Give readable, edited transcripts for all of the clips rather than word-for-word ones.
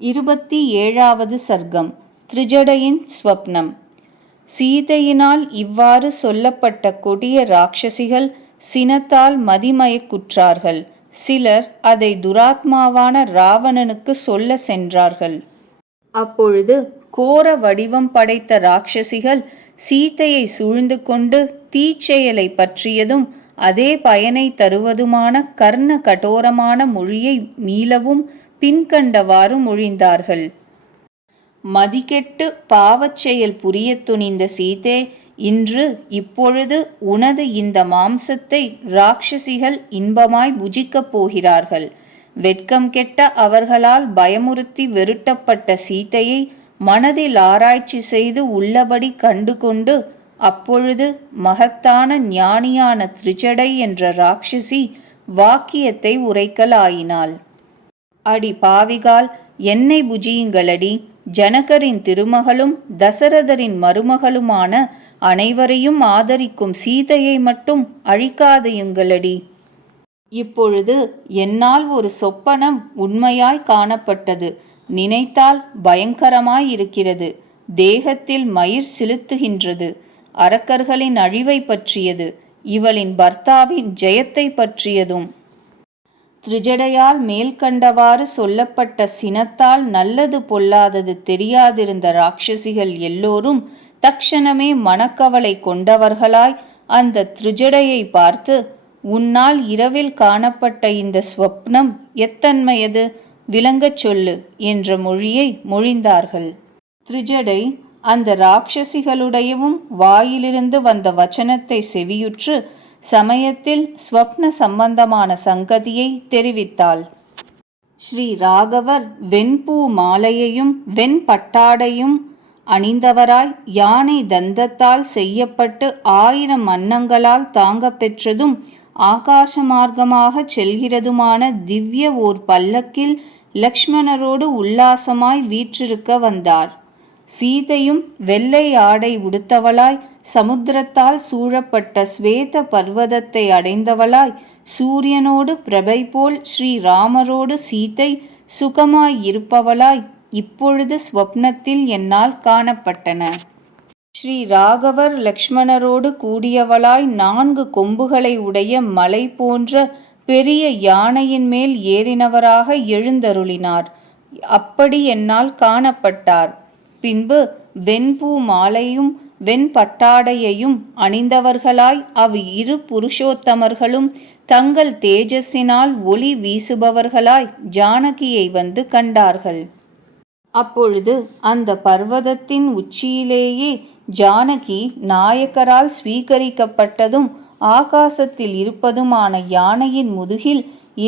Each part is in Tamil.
27வது சர்க்கம். திரிஜடையின் ஸ்வப்னம். சீதையினால் இவ்வாறு சொல்லப்பட்ட கொடிய ராட்சசிகள் சினத்தால் மதிமயக்குற்றார்கள். சிலர் அதை துராத்மாவான ராவணனுக்கு சொல்ல சென்றார்கள். அப்பொழுது கோர வடிவம் படைத்த ராட்சசிகள் சீதையை சூழ்ந்து கொண்டு தீச்செயலை பற்றியதும் அதே பயனை தருவதுமான கர்ண கடோரமான மொழியை மீளவும் பின்கண்டவாறு மொழிந்தார்கள். மதிகெட்டு பாவச் செயல் புரியத் துணிந்த சீதே, இன்று இப்பொழுது உனது இந்த மாம்சத்தை ராட்சசிகள் இன்பமாய் புஜிக்கப் போகிறார்கள். வெட்கம் கெட்ட அவர்களால் பயமுறுத்தி வெருட்டப்பட்ட சீதையை மனதில் ஆராய்ச்சி செய்து உள்ளபடி கண்டு கொண்டு அப்பொழுது மகத்தான ஞானியான திரிஜடை என்ற ராட்சசி வாக்கியத்தை உரைக்கலாயினாள். அடி பாவிகால், என்னை புஜியுங்களடி. ஜனகரின் திருமகளும் தசரதரின் மருமகளுமான அனைவரையும் ஆதரிக்கும் சீதையை மட்டும் அழிக்காதையுங்களடி. இப்பொழுது என்னால் ஒரு சொப்பனம் உண்மையாய் காணப்பட்டது. நினைத்தால் பயங்கரமாயிருக்கிறது. தேகத்தில் மயிர் சிலுத்துகின்றது. அரக்கர்களின் அழிவை பற்றியது. இவளின் பர்த்தாவின் ஜெயத்தை பற்றியதும். திரிஜடையால் மேல்கண்டவாறு சொல்லப்பட்ட சினத்தால் நல்லது பொல்லாதது தெரியாதிருந்த ராட்சசிகள் எல்லோரும் தக்ஷணமே மனக்கவலை கொண்டவர்களாய் அந்த திரிஜடையை பார்த்து, உன்னால் இரவில் காணப்பட்ட இந்த ஸ்வப்னம் எத்தன்மையது, விளங்கச் சொல்லு என்ற மொழியை மொழிந்தார்கள். திரிஜடை அந்த ராட்சசிகளுடையவும் வாயிலிருந்து வந்த வச்சனத்தை செவியுற்று சமயத்தில் ஸ்வப்ன சம்பந்தமான சங்கதியை தெரிவித்தாள். ஸ்ரீ ராகவர் வெண்பூ மாலையையும் வெண்பட்டாடையும் அணிந்தவராய் யானை தந்தத்தால் செய்யப்பட்டு 1000 அன்னங்களால் தாங்க பெற்றதும் ஆகாச மார்க்கமாக செல்கிறதுமான திவ்ய ஓர் பல்லக்கில் லக்ஷ்மணரோடு உல்லாசமாய் வீற்றிருக்க வந்தார். சீதையும் வெள்ளை ஆடை உடுத்தவளாய் சமுத்திரத்தால் சூழப்பட்ட ஸ்வேத பர்வதத்தை அடைந்தவளாய் சூரியனோடு பிரபை போல் ஸ்ரீராமரோடு சீதை சுகமாய் இருப்பவளாய் இப்பொழுது ஸ்வப்னத்தில் என்னால் காணப்பட்டன. ஸ்ரீ ராகவர் லக்ஷ்மணரோடு கூடியவளாய் 4 கொம்புகளை உடைய மலை போன்ற பெரிய யானையின் மேல் ஏறினவராக எழுந்தருளினார். அப்படி என்னால் காணப்பட்டார். பின்பு வெண்பூ மாலையும் வெண்பட்டாடையையும் அணிந்தவர்களாய் இரு புருஷோத்தமர்களும் தங்கள் தேஜஸினால் ஒளி வீசுபவர்களாய் ஜானகியை வந்து கண்டார்கள். அப்பொழுது அந்த பர்வதத்தின் உச்சியிலேயே ஜானகி நாயக்கரால் ஸ்வீகரிக்கப்பட்டதும் ஆகாசத்தில் இருப்பதுமான யானையின் முதுகில்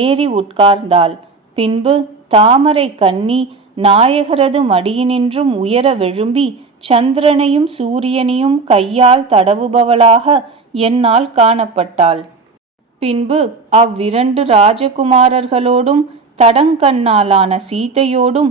ஏறி உட்கார்ந்தாள். பின்பு தாமரை கன்னி நாயகரது மடியினின்றும் உயர வெழும்பி சந்திரனையும் சூரியனையும் கையால் தடவுபவளாக என்னால் காணப்பட்டாள். பின்பு அவ்விரண்டு ராஜகுமாரர்களோடும் தடங்கண்ணாலான சீதையோடும்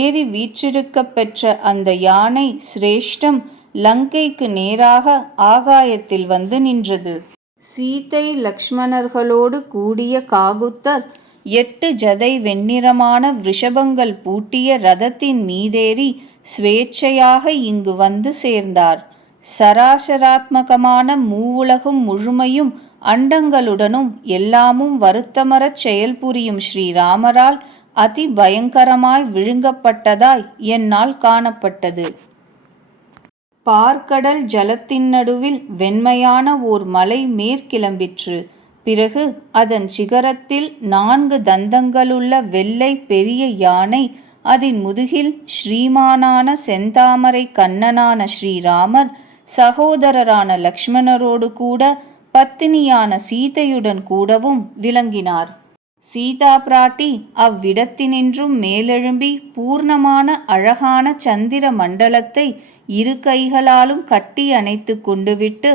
ஏறி வீற்றிருக்க பெற்ற அந்த யானை சிரேஷ்டம் லங்கைக்கு நேராக ஆகாயத்தில் வந்து நின்றது. சீதை லக்ஷ்மணர்களோடு கூடிய காகுத்தர் 8 ஜதை வெண்ணிறமான ரிஷபங்கள் பூட்டிய ரதத்தின் மீதேறி ஸ்வேச்சையாக இங்கு வந்து சேர்ந்தார். சராசராத்மகமான மூவுலகும் முழுமையும் அண்டங்களுடனும் எல்லாமும் வருத்தமரச் செயல் புரியும் ஸ்ரீராமரால் அதி பயங்கரமாய் விழுங்கப்பட்டதாய் என்னால் காணப்பட்டது. பார்க்கடல் ஜலத்தின் நடுவில் வெண்மையான ஓர் மலை மேற்கிளம்பிற்று. பிறகு அதன் சிகரத்தில் 4 தந்தங்களுள்ள வெள்ளை பெரிய யானை, அதன் முதுகில் ஸ்ரீமானான செந்தாமரை கண்ணனான ஸ்ரீராமர் சகோதரரான லக்ஷ்மணரோடு கூட பத்தினியான சீதையுடன் கூடவும் விளங்கினார். சீதா பிராட்டி அவ்விடத்தினின்றும் மேலெழும்பி பூர்ணமான அழகான சந்திர மண்டலத்தை 2 கைகளாலும் கட்டி அணைத்து கொண்டு விட்டு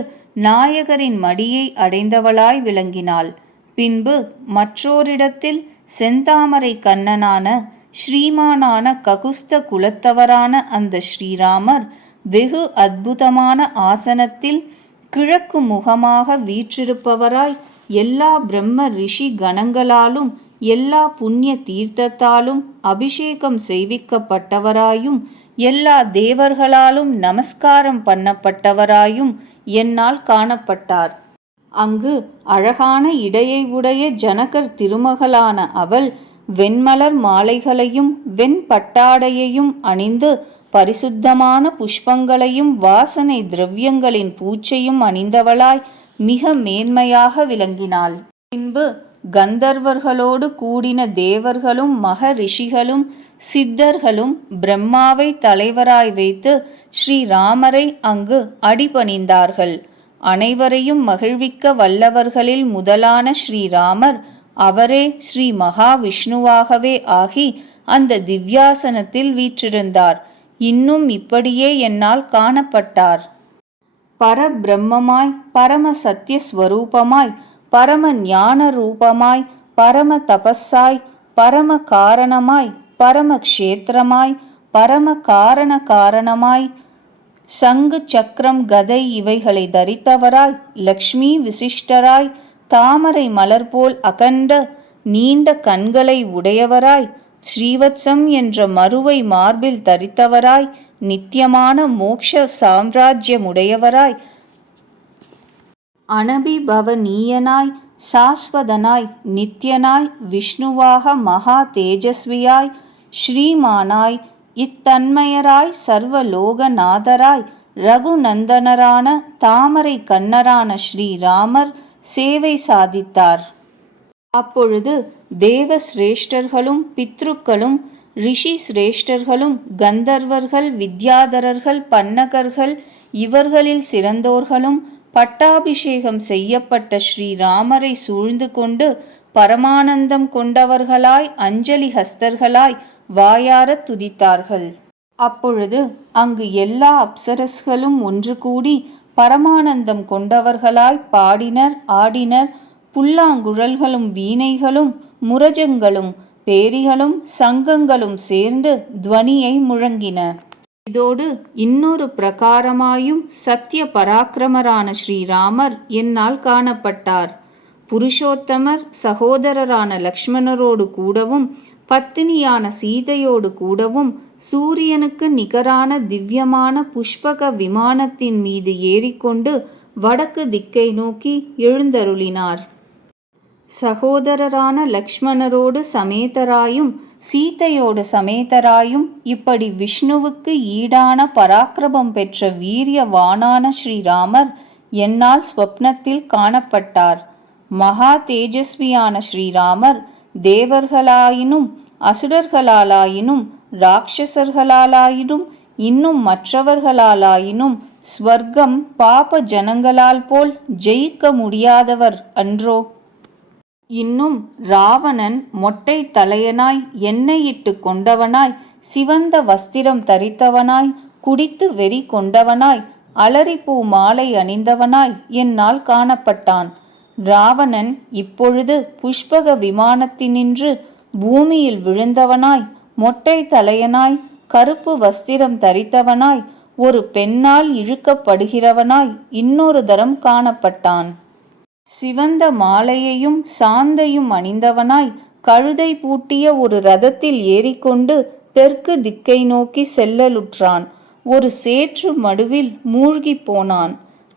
நாயகரின் மடியை அடைந்தவளாய் விளங்கினாள். பின்பு மற்றோரிடத்தில் செந்தாமரை கண்ணனான ஸ்ரீமானான ககுஸ்த குலத்தவரான அந்த ஸ்ரீராமர் வெகு அற்புதமான ஆசனத்தில் கிழக்கு முகமாக வீற்றிருப்பவராய் எல்லா பிரம்ம ரிஷி கணங்களாலும் எல்லா புண்ணிய தீர்த்தத்தாலும் அபிஷேகம் செய்விக்கப்பட்டவராயும் எல்லா தேவர்களாலும் நமஸ்காரம் பண்ணப்பட்டவராயும் என்னால் காணப்பட்டார். அங்கு அழகான இடையை உடைய ஜனகர் திருமகளான அவள் வெண்மலர் மாலைகளையும் வெண்பட்டாடையையும் அணிந்து பரிசுத்தமான புஷ்பங்களையும் வாசனை திரவியங்களின் பூச்சையும் அணிந்தவளாய் மிக மேன்மையாக விளங்கினாள். பின்பு கந்தர்வர்களோடு கூடின தேவர்களும் மகரிஷிகளும் சித்தர்களும் பிரம்மாவை தலைவராய் வைத்து ஸ்ரீராமரை அங்கு அடிபணிந்தார்கள். அனைவரையும் மகிழ்விக்க வல்லவர்களில் முதலான ஸ்ரீராமர் அவரே ஸ்ரீ மகாவிஷ்ணுவாகவே ஆகி அந்த திவ்யாசனத்தில் வீற்றிருந்தார். இன்னும் இப்படியே என்னால் காணப்பட்டார். பரபிரம்மமாய் பரம சத்தியஸ்வரூபமாய் பரம ஞான ரூபமாய் பரம தபஸாய் பரம காரணமாய் பரம க்ஷேத்திரமாய் பரம காரண காரணமாய் சங்கு சக்கரம் கதை இவைகளை தரித்தவராய் லக்ஷ்மி விசிஷ்டராய் தாமரை மலர் போல் அகண்ட நீண்ட கண்களை உடையவராய் ஸ்ரீவத்சம் என்ற மருவை மார்பில் தரித்தவராய் நித்தியமான மோக்ஷ சாம்ராஜ்யமுடையவராய் அனபிபவனீயனாய் சாஸ்வதனாய் நித்யனாய் விஷ்ணுவாக மகா தேஜஸ்வியாய் ஸ்ரீமானாய் இத்தன்மயராய் சர்வலோகநாதராய் ரகுநந்தனரான தாமரை கண்ணரான ஸ்ரீராமர் சேவை சாதித்தார். அப்பொழுது தேவ சிரேஷ்டர்களும் பித்ருக்களும் ரிஷி சிரேஷ்டர்களும் கந்தர்வர்கள் வித்யாதரர்கள் பன்னகர்கள் இவர்களில் சிறந்தோர்களும் பட்டாபிஷேகம் செய்யப்பட்ட ஸ்ரீராமரை சூழ்ந்து கொண்டு பரமானந்தம் கொண்டவர்களாய் அஞ்சலி ஹஸ்தர்களாய் வாயார துதித்தார்கள். அப்பொழுது அங்கு எல்லா அப்சரஸ்களும் ஒன்று கூடி பரமானந்தம் கொண்டவர்களாய் பாடினர் ஆடினர். புல்லாங்குழல்களும் வீணைகளும் முரஜங்களும் பேரிகளும் சங்கங்களும் சேர்ந்து துவனியை முழங்கின. இதோடு இன்னொரு பிரகாரமாயும் சத்திய பராக்கிரமரான ஸ்ரீராமர் என்னால் காணப்பட்டார். புருஷோத்தமர் சகோதரரான லக்ஷ்மணரோடு கூடவும் பத்தினியான சீதையோடு கூடவும் சூரியனுக்கு நிகரான திவ்யமான புஷ்பக விமானத்தின் மீது ஏறிக்கொண்டு வடக்கு திக்கை நோக்கி எழுந்தருளினார். சகோதரரான லக்ஷ்மணரோடு சமேதராயும் சீதையோடு சமேதராயும் இப்படி விஷ்ணுவுக்கு ஈடான பராக்கிரமம் பெற்ற வீரியவானான ஸ்ரீராமர் என்னால் ஸ்வப்னத்தில் காணப்பட்டார். மகா தேஜஸ்வியான ஸ்ரீராமர் தேவர்களாயினும் அசுரர்களாலாயினும் ராட்சசர்களாலாயினும் இன்னும் மற்றவர்களாலாயினும் ஸ்வர்க்கம் பாப ஜனங்களால் போல் ஜெயிக்க முடியாதவர் அன்றோ? இன்னும் ராவணன் மொட்டை தலையனாய் எண்ணெயிட்டு கொண்டவனாய் சிவந்த வஸ்திரம் தரித்தவனாய் குடித்து வெறி கொண்டவனாய் அலரிப்பூ மாலை அணிந்தவனாய் என்னால் காணப்பட்டான். ராவணன் இப்பொழுது புஷ்பக விமானத்தினின்று பூமியில் விழுந்தவனாய் மொட்டை தலையனாய் கருப்பு வஸ்திரம் தரித்தவனாய் ஒரு பெண்ணால் இழுக்கப்படுகிறவனாய் இன்னொரு தரம் காணப்பட்டான். சிவந்த மாலையையும் சாந்தையும் அணிந்தவனாய் கழுதை பூட்டிய ஒரு ரதத்தில் ஏறிக்கொண்டு தெற்கு திக்கை நோக்கி செல்லலுற்றான். ஒரு சேற்று மடுவில் மூழ்கி போனான்.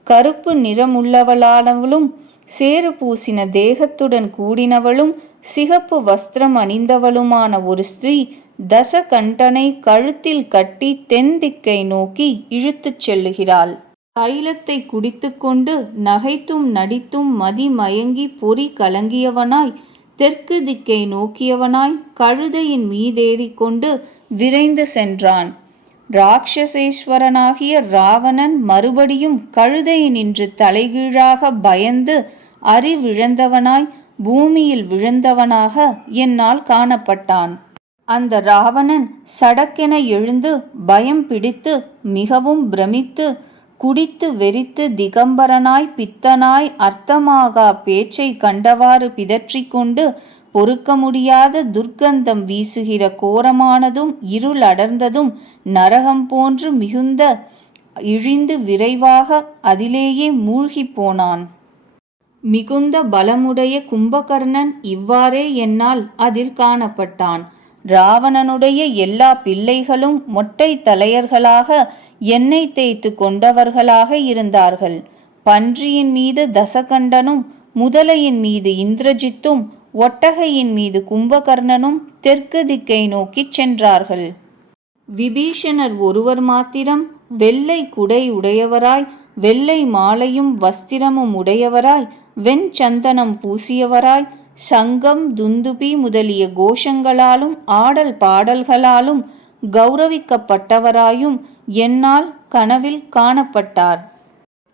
கருப்பு நிறமுள்ளவளானவளும் சேறு பூசின தேகத்துடன் கூடினவளும் சிகப்பு வஸ்திரம் அணிந்தவளுமான ஒரு ஸ்திரீ தசகண்டனை கழுத்தில் கட்டி தென் திக்கை நோக்கி இழுத்துச் செல்லுகிறாள். தைலத்தை குடித்து கொண்டு நகைத்தும் நடித்தும் மதி மயங்கி பொறி கலங்கியவனாய் தெற்கு திக்கை நோக்கியவனாய் கழுதையின் மீதேறிக்கொண்டு விரைந்து சென்றான். ராட்சசேஸ்வரனாகிய ராவணன் மறுபடியும் கழுதையினின்று தலைகீழாக பயந்து அறிவிழந்தவனாய் பூமியில் விழுந்தவனாக என்னால் காணப்பட்டான். அந்த ராவணன் சடக்கென எழுந்து பயம் பிடித்து மிகவும் பிரமித்து குடித்து வெறித்து திகம்பரனாய் பித்தனாய் அர்த்தமாகா பேச்சை கண்டவாறு பிதற்றிக்கொண்டு பொறுக்க முடியாத துர்க்கந்தம் வீசுகிற கோரமானதும் இருள் அடர்ந்ததும் நரகம் போன்று மிகுந்த இழிந்து விரைவாக அதிலேயே மூழ்கி போனான். மிகுந்த பலமுடைய கும்பகர்ணன் இவ்வாறே என்னால் அதில் காணப்பட்டான். ராவணனுடைய எல்லா பிள்ளைகளும் மொட்டை தலையர்களாக எண்ணெய் தேய்த்து கொண்டவர்களாக இருந்தார்கள். பன்றியின் மீது தசகண்டனும், முதலையின் மீது இந்திரஜித்தும், ஒட்டகையின் மீது கும்பகர்ணனும் தெற்கு திக்கை நோக்கிச் சென்றார்கள். விபீஷணர் ஒருவர் மாத்திரம் வெள்ளை குடை உடையவராய், வெள்ளை மாலையும் வஸ்திரமும் உடையவராய், வெண்சந்தனம் பூசியவராய், சங்கம் துந்துபி முதலிய கோஷங்களாலும் ஆடல் பாடல்களாலும் கௌரவிக்கப்பட்டவராயும் என்னால் கனவில் காணப்பட்டார்.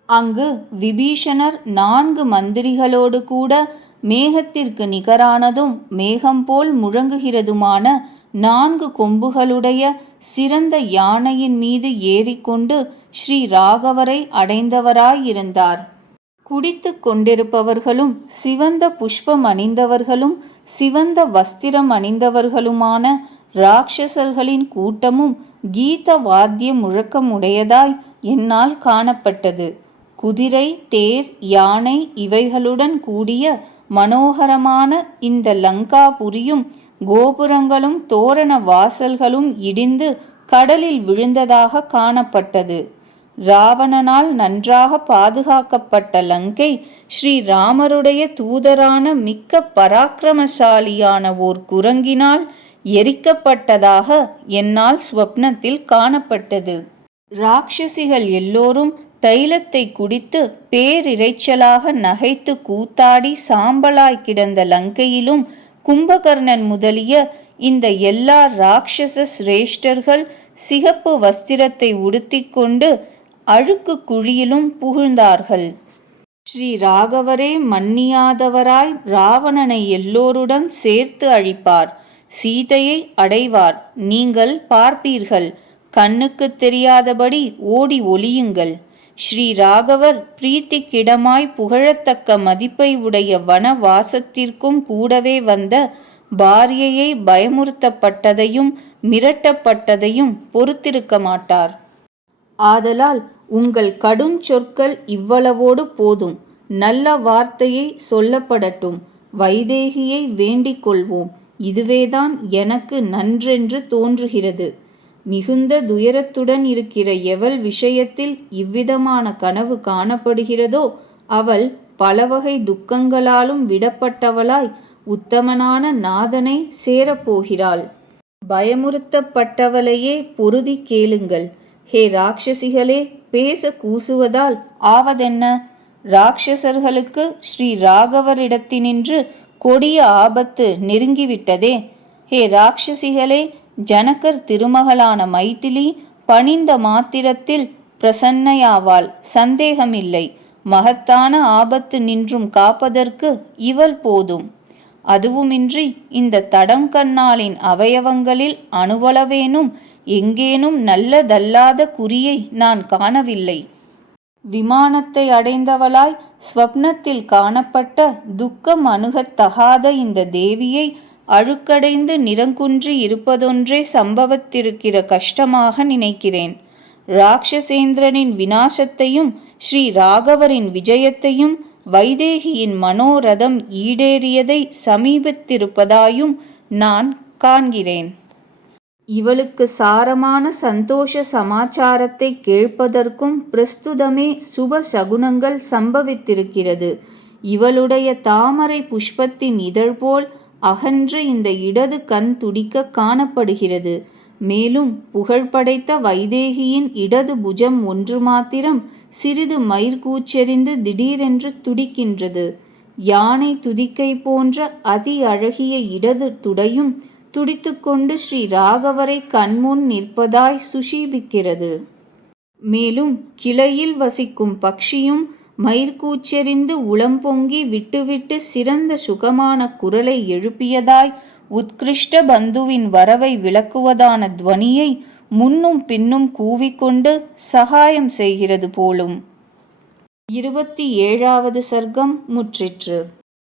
அங்கு விபீஷணர் 4 மந்திரிகளோடு கூட மேகத்திற்கு நிகரானதும் மேகம் போல் முழங்குகிறதுமான 4 கொம்புகளுடைய சிறந்த யானையின் மீது ஏறிக்கொண்டு ஸ்ரீ ராகவரை அடைந்தவராயிருந்தார். குடித்து கொண்டிருப்பவர்களும் சிவந்த புஷ்பம் அணிந்தவர்களும் சிவந்த வஸ்திரம் அணிந்தவர்களுமான இராட்சசர்களின் கூட்டமும் கீத வாத்திய முழக்கமுடையதாய் என்னால் காணப்பட்டது. குதிரை, தேர், யானை இவைகளுடன் கூடிய மனோகரமான இந்த லங்காபுரியும் கோபுரங்களும் தோரண வாசல்களும் இடிந்து கடலில் விழுந்ததாக காணப்பட்டது. ராவணனால் நன்றாக பாதுகாக்கப்பட்ட லங்கை ஸ்ரீராமருடைய தூதரான மிக்க பராக்கிரமசாலியான ஓர் குரங்கினால் எரிக்கப்பட்டதாக என்னால் ஸ்வப்னத்தில் காணப்பட்டது. இராட்சசிகள் எல்லோரும் தைலத்தை குடித்து பேரிரைச்சலாக நகைத்து கூத்தாடி சாம்பலாய் கிடந்த லங்கையிலும் கும்பகர்ணன் முதலிய இந்த எல்லா இராட்சச சிரேஷ்டர்கள் சிகப்பு வஸ்திரத்தை உடுத்திக்கொண்டு அழுக்கு குழியிலும் புகுந்தார்கள். ஸ்ரீ ராகவரே மன்னியாதவராய் ராவணனை எல்லோருடன் சேர்த்து அழிப்பார். சீதையை அடைவார். நீங்கள் பார்ப்பீர்கள். கண்ணுக்கு தெரியாதபடி ஓடி ஒளியுங்கள். ஸ்ரீ ராகவர் பிரீத்திக்கிடமாய் புகழத்தக்க மதிப்பை உடைய வனவாசத்திற்கும் கூடவே வந்த பாரியையை பயமுறுத்தப்பட்டதையும் மிரட்டப்பட்டதையும் பொறுத்திருக்க மாட்டார். ஆதலால் உங்கள் கடும் சொற்கள் இவ்வளவோடு போதும். நல்ல வார்த்தையை சொல்லப்படட்டும். வைதேகியை வேண்டிக் கொள்வோம். இதுவேதான் எனக்கு நன்றென்று தோன்றுகிறது. மிகுந்த துயரத்துடன் இருக்கிற எவள் விஷயத்தில் இவ்விதமான கனவு காணப்படுகிறதோ அவள் பலவகை துக்கங்களாலும் விடப்பட்டவளாய் உத்தமனான நாதனை சேரப்போகிறாள். பயமுறுத்தப்பட்டவளையே பொருதி கேளுங்கள். ஹே ராட்சசிகளே, பேச கூசுவதால் ஆவதென்ன? இராட்சசர்களுக்கு ஸ்ரீ ராகவரிடத்தினின்று கொடிய ஆபத்து நெருங்கிவிட்டதே. ஹே ராட்சசிகளே, ஜனகர் திருமகளான மைதிலி பணிந்த மாத்திரத்தில் பிரசன்னையாவாள், சந்தேகமில்லை. மகத்தான ஆபத்து நின்றும் காப்பதற்கு இவள் போதும். அதுவுமின்றி இந்த தடங்கண்ணாளின் அவயவங்களில் அணுவளவேனும் எங்கேனும் நல்லதல்லாத குறியை நான் காணவில்லை. விமானத்தை அடைந்தவளாய் ஸ்வப்னத்தில் காணப்பட்ட துக்கம் அணுகத்தகாத இந்த தேவியை அழுக்கடைந்து நிறங்குன்றி இருப்பதொன்றே சம்பவத்திருக்கிற கஷ்டமாக நினைக்கிறேன். இராட்சசேந்திரனின் விநாசத்தையும் ஸ்ரீ ராகவரின் விஜயத்தையும் வைதேகியின் மனோரதம் ஈடேறியதை சமீபித்திருப்பதாயும் நான் காண்கிறேன். இவளுக்கு சாரமான சந்தோஷ சமாச்சாரத்தை கேட்பதற்கும் பிரஸ்துதமே சுப சகுனங்கள் சம்பவித்திருக்கிறது. இவளுடைய தாமரை புஷ்பத்தின் இதழ் போல் அகன்று இந்த இடது கண் துடிக்க காணப்படுகிறது. மேலும் புகழ்படைத்த வைதேகியின் இடது புஜம் ஒன்று மாத்திரம் சிறிது மயிர்கூச்செறிந்து திடீரென்று துடிக்கின்றது. யானை துதிக்கை போன்ற அதி அழகிய இடது துடையும் துடித்துக்கொண்டு ஸ்ரீ ராகவரை கண்முன் நிற்பதாய் சுஷீபிக்கிறது. மேலும் கிளையில் வசிக்கும் பக்ஷியும் மயிர்கூச்செறிந்து உளம்பொங்கி விட்டுவிட்டு சிறந்த சுகமான குரலை எழுப்பியதாய் உத்கிருஷ்ட பந்துவின் வரவை விளக்குவதான துவனியை முன்னும் பின்னும் கூவிக்கொண்டு சகாயம் செய்கிறது போலும். 27வது சர்க்கம் முற்றிற்று.